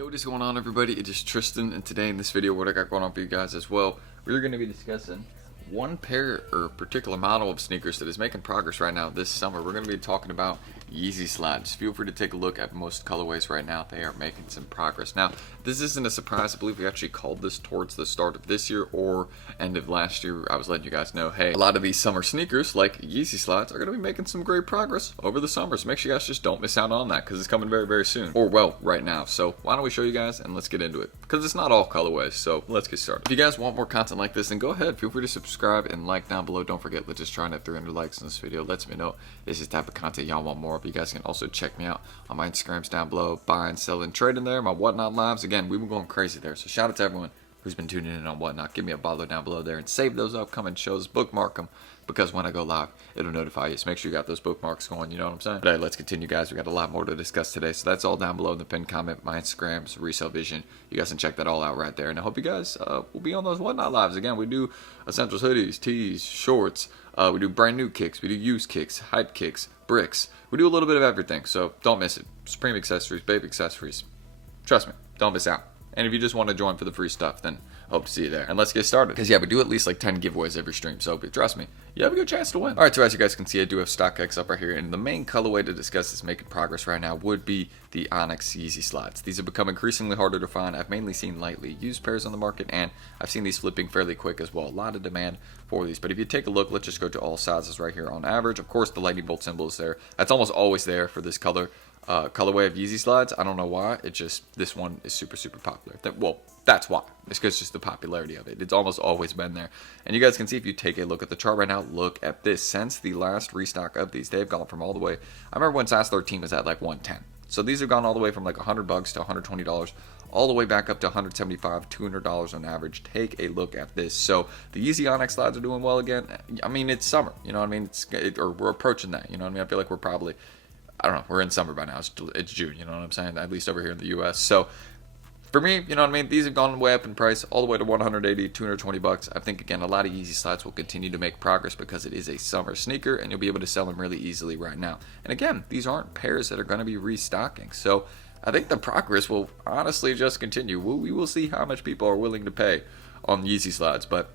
Yo, what is going on, everybody? It is Tristan, and today in this video, what I got going on for you guys as well, we're going to be discussing one pair or particular model of sneakers that is making progress right now this summer. We're going to be talking about Yeezy slides. Feel free to take a look at most colorways right now. They are making some progress. Now, this isn't a surprise. I believe we actually called this towards the start of this year or end of last year. I was letting you guys know, hey, a lot of these summer sneakers, like Yeezy slides, are going to be making some great progress over the summer. So make sure you guys just don't miss out on that because it's coming very, very soon. Or, well, right now. So why don't we show you guys and let's get into it. Because it's not all colorways, so let's get started. If you guys want more content like this, then go ahead. Feel free to subscribe and like down below. Don't forget, let's just try and hit 300 likes in this video. Lets me know this is the type of content y'all want more of. You guys can also check me out on my Instagrams down below, buying, selling, trading there, my Whatnot lives. Again, we've been going crazy there, so shout out to everyone who's been tuning in on Whatnot. Give me a follow down below there and save those upcoming shows, bookmark them, because when I go live, it'll notify you. So make sure you got those bookmarks going, you know what I'm saying? But hey, let's continue, guys. We got a lot more to discuss today, so that's all down below in the pinned comment, my Instagrams, Resale Vision. You guys can check that all out right there, and I hope you guys will be on those Whatnot lives. Again, we do essentials, hoodies, tees, shorts. We do brand new kicks. We do used kicks, hype kicks, bricks. We do a little bit of everything, so don't miss it. Supreme accessories, babe accessories. Trust me, don't miss out. And if you just want to join for the free stuff, then hope to see you there. And let's get started. Because, yeah, we do at least like 10 giveaways every stream. So, trust me, you have a good chance to win. All right, so as you guys can see, I do have StockX up right here. And the main colorway to discuss this making progress right now would be the Onyx Yeezy slides. These have become increasingly harder to find. I've mainly seen lightly used pairs on the market. And I've seen these flipping fairly quick as well. A lot of demand for these. But if you take a look, let's just go to all sizes right here on average. Of course, the lightning bolt symbol is there. That's almost always there for this colorway of Yeezy slides. I don't know why. It just, this one is super, super popular. That's why. It's because just the popularity of it. It's almost always been there. And you guys can see if you take a look at the chart right now, look at this. Since the last restock of these, they've gone from all the way, I remember when size 13 was at like 110. So these have gone all the way from like $100 to $120, all the way back up to $175, $200 on average. Take a look at this. So the Yeezy Onyx slides are doing well again. I mean, it's summer. You know what I mean? Or we're approaching that. You know what I mean? I feel like we're probably, I don't know, we're in summer by now. It's June, you know what I'm saying? At least over here in the US. So for me, you know what I mean? These have gone way up in price, all the way to $180, $220. I think, again, a lot of Yeezy slides will continue to make progress because it is a summer sneaker and you'll be able to sell them really easily right now. And again, these aren't pairs that are going to be restocking. So I think the progress will honestly just continue. We will see how much people are willing to pay on Yeezy slides, but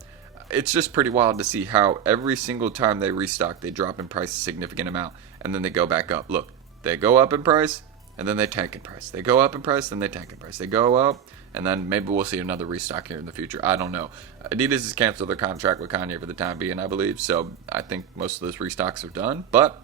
it's just pretty wild to see how every single time they restock, they drop in price a significant amount and then they go back up. Look, they go up in price, and then they tank in price. They go up in price, then they tank in price. They go up, and then maybe we'll see another restock here in the future. I don't know. Adidas has canceled their contract with Kanye for the time being, I believe. So I think most of those restocks are done. But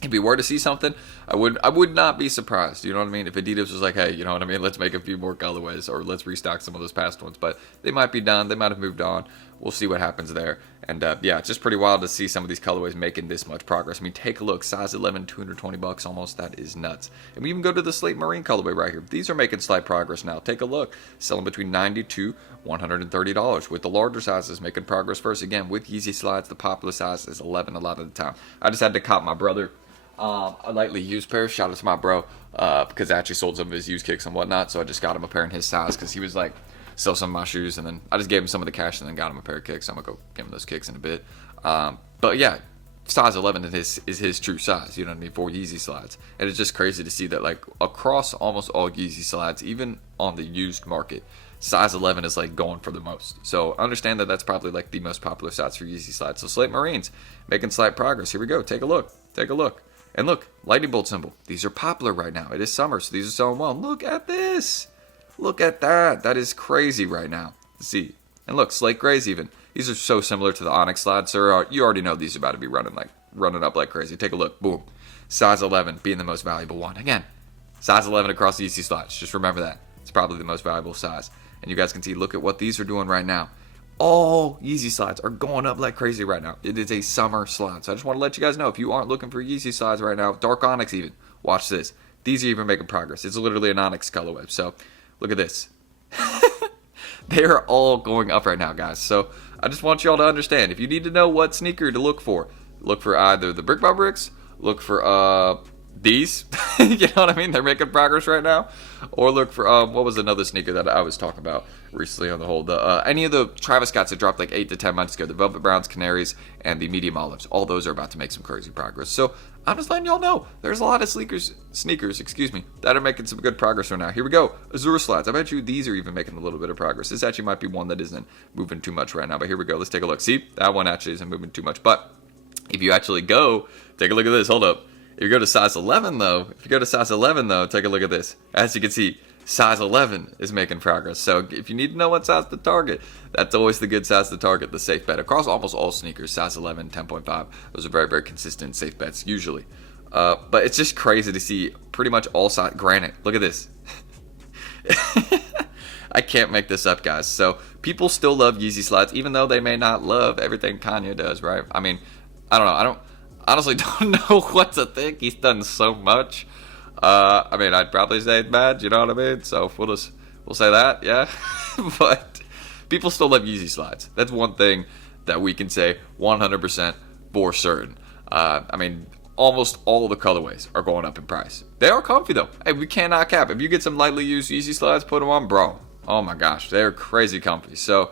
if we were to see something, I would not be surprised. You know what I mean? If Adidas was like, hey, you know what I mean? Let's make a few more colorways or let's restock some of those past ones. But they might be done. They might have moved on. We'll see what happens there. And yeah, it's just pretty wild to see some of these colorways making this much progress. I mean, take a look. Size 11, $220 almost. That is nuts. And we even go to the Slate Marine colorway right here. These are making slight progress now. Take a look. Selling between $90 to $130 with the larger sizes making progress first. Again, with Yeezy slides, the popular size is 11 a lot of the time. I just had to cop my brother a lightly used pair. Shout out to my bro because I actually sold some of his used kicks and whatnot. So I just got him a pair in his size because he was like, sell some of my shoes, and then I just gave him some of the cash and then got him a pair of kicks. So I'm gonna go give him those kicks in a bit. But yeah, size 11 is his true size, you know what I mean, for Yeezy slides. And it's just crazy to see that like across almost all Yeezy slides, even on the used market, size 11 is like going for the most. So understand that that's probably like the most popular size for Yeezy slides. So Slate Marines making slight progress. Here we go. Take a look. Take a look. And look, lightning bolt symbol. These are popular right now. It is summer, so these are selling well. Look at this. Look at that. That is crazy right now. See. And look, slate grays even. These are so similar to the Onyx slides. So you already know these are about to be running up like crazy. Take a look. Boom. Size 11 being the most valuable one. Again, size 11 across the Yeezy slides. Just remember that. It's probably the most valuable size. And you guys can see, look at what these are doing right now. All Yeezy slides are going up like crazy right now. It is a summer slide. So I just want to let you guys know, if you aren't looking for Yeezy slides right now, dark Onyx even, watch this. These are even making progress. It's literally an Onyx colorway. So look at this. They are all going up right now, guys. So I just want y'all to understand, if you need to know what sneaker to look for either the Brick by Bricks, look for these, you know what I mean? They're making progress right now. Or look for what was another sneaker that I was talking about recently on the whole, the any of the Travis Scotts that dropped like 8 to 10 months ago, the Velvet Browns, Canaries, and the Medium Olives. All those are about to make some crazy progress. So I'm just letting y'all know there's a lot of sneakers, that are making some good progress right now. Here we go. Azure slides. I bet you these are even making a little bit of progress. This actually might be one that isn't moving too much right now, but here we go. Let's take a look. See, that one actually isn't moving too much. But if you actually go, take a look at this. Hold up. If you go to size 11 though, take a look at this. As you can see, size 11 is making progress. So if you need to know what size to target, that's always the good size to target, the safe bet. Across almost all sneakers, size 11, 10.5, those are very, very consistent safe bets usually. But it's just crazy to see pretty much all size. Granted, look at this. I can't make this up, guys. So people still love Yeezy slides, even though they may not love everything Kanye does, right? I mean, I don't know. Honestly don't know what to think. He's done so much. I mean, I'd probably say it's bad, you know what I mean? So we'll say that, yeah. But people still love Yeezy slides. That's one thing that we can say 100% for certain. I mean, almost all the colorways are going up in price. They are comfy though. Hey, we cannot cap. If you get some lightly used Yeezy slides, put them on, bro. Oh my gosh, they're crazy comfy. So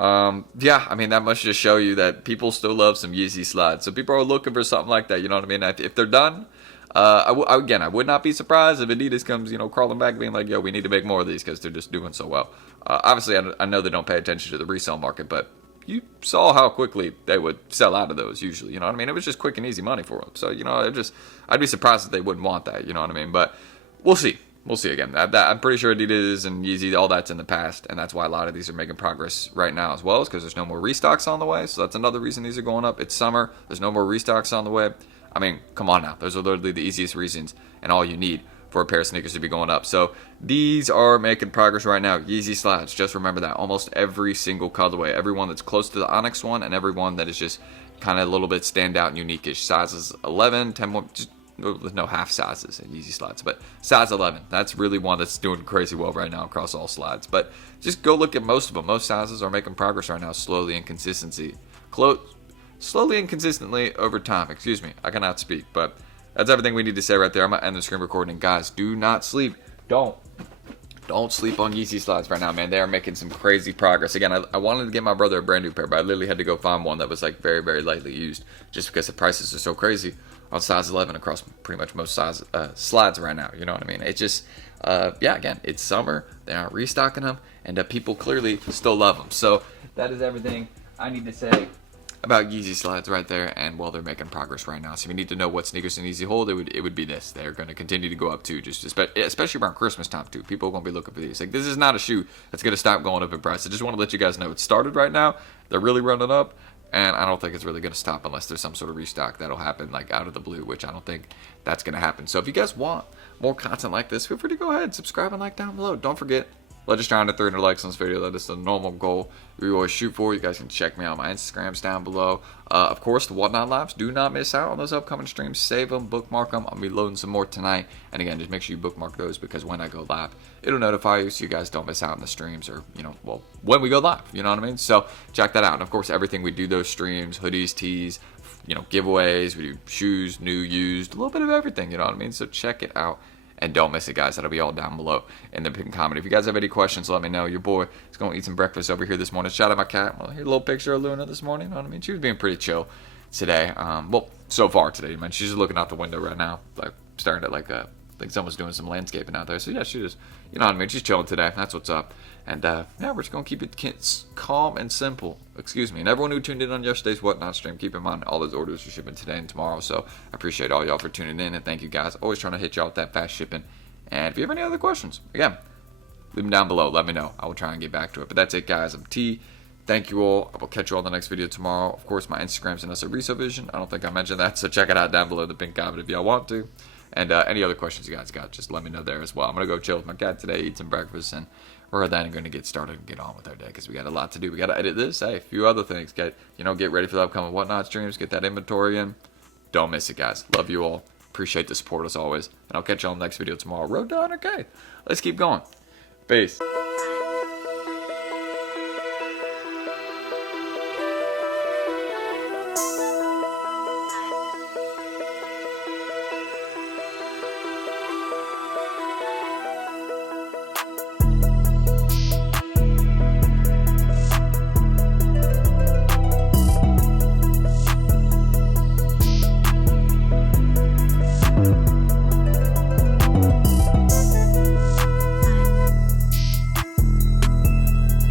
yeah, I mean, that must just show you that people still love some Yeezy slides. So people are looking for something like that, you know what I mean? If they're done, I would not be surprised if Adidas comes, crawling back being like, yo, we need to make more of these because they're just doing so well. Obviously, I know they don't pay attention to the resale market, but you saw how quickly they would sell out of those usually, you know what I mean? It was just quick and easy money for them. So, I'd be surprised if they wouldn't want that, you know what I mean? But we'll see. We'll see again. I'm pretty sure Adidas and Yeezy, all that's in the past, and that's why a lot of these are making progress right now as well, is because there's no more restocks on the way. So that's another reason these are going up. It's summer. There's no more restocks on the way. I mean, come on now. Those are literally the easiest reasons and all you need for a pair of sneakers to be going up. So these are making progress right now. Yeezy slides. Just remember that. Almost every single colorway. Everyone that's close to the Onyx one and everyone that is just kind of a little bit stand out and unique-ish. Sizes 11, 10, just there's no half sizes in Yeezy slides, but size 11, that's really one that's doing crazy well right now across all slides. But just go look at most of them. Most sizes are making progress right now, slowly and consistently over time. Excuse me, I cannot speak, but that's everything we need to say right there. I'm gonna end the screen recording. Guys, do not sleep. Don't sleep on Yeezy slides right now, man. They are making some crazy progress. Again, I wanted to get my brother a brand new pair, but I literally had to go find one that was like very, very lightly used, just because the prices are so crazy on size 11 across pretty much most size slides right now. You know what I mean? It's just, yeah, again, it's summer. They're not restocking them, and people clearly still love them. So that is everything I need to say about Yeezy slides right there, and well, they're making progress right now. So if you need to know what sneakers an easy hold, it would be this. They're going to continue to go up too, just especially around Christmas time too. People are going to be looking for these. Like, this is not a shoe that's going to stop going up in price. I just want to let you guys know it started right now. They're really running up, and I don't think it's really going to stop unless there's some sort of restock that'll happen like out of the blue, which I don't think that's going to happen. So if you guys want more content like this, feel free to go ahead, subscribe and like down below. Don't forget, let's just try to 300 likes on this video. That is the normal goal we always shoot for. You guys can check me out. My Instagram's down below. Of course, the Whatnot Lives. Do not miss out on those upcoming streams. Save them, bookmark them. I'll be loading some more tonight. And again, just make sure you bookmark those, because when I go live, it'll notify you so you guys don't miss out on the streams, or, well, when we go live. You know what I mean? So check that out. And of course, everything we do, those streams, hoodies, tees, giveaways, we do shoes, new, used, a little bit of everything. You know what I mean? So check it out. And don't miss it, guys. That'll be all down below in the pinned comment. If you guys have any questions, let me know. Your boy is going to eat some breakfast over here this morning. Shout out my cat. Well, here's a little picture of Luna this morning. You know what I mean? She was being pretty chill today. Well, so far today, man. She's just looking out the window right now, like staring at like someone's doing some landscaping out there. So yeah, she just, you know what I mean? She's chilling today. That's what's up. And yeah, we're just going to keep it calm and simple. Excuse me. And everyone who tuned in on yesterday's Whatnot stream, keep in mind all those orders are shipping today and tomorrow. So I appreciate all y'all for tuning in. And thank you, guys. Always trying to hit y'all with that fast shipping. And if you have any other questions, again, leave them down below. Let me know. I will try and get back to it. But that's it, guys. I'm T. Thank you all. I will catch you all in the next video tomorrow. Of course, my Instagram's in Vision. I don't think I mentioned that, so check it out down below in the pinned comment if y'all want to. And any other questions you guys got, just let me know there as well. I'm going to go chill with my cat today, eat some breakfast, and we're then going to get started and get on with our day, because we got a lot to do. We got to edit this, a few other things. Get ready for the upcoming Whatnot streams, get that inventory in. Don't miss it, guys. Love you all. Appreciate the support as always. And I'll catch you on the next video tomorrow. Road to 100K. Let's keep going. Peace.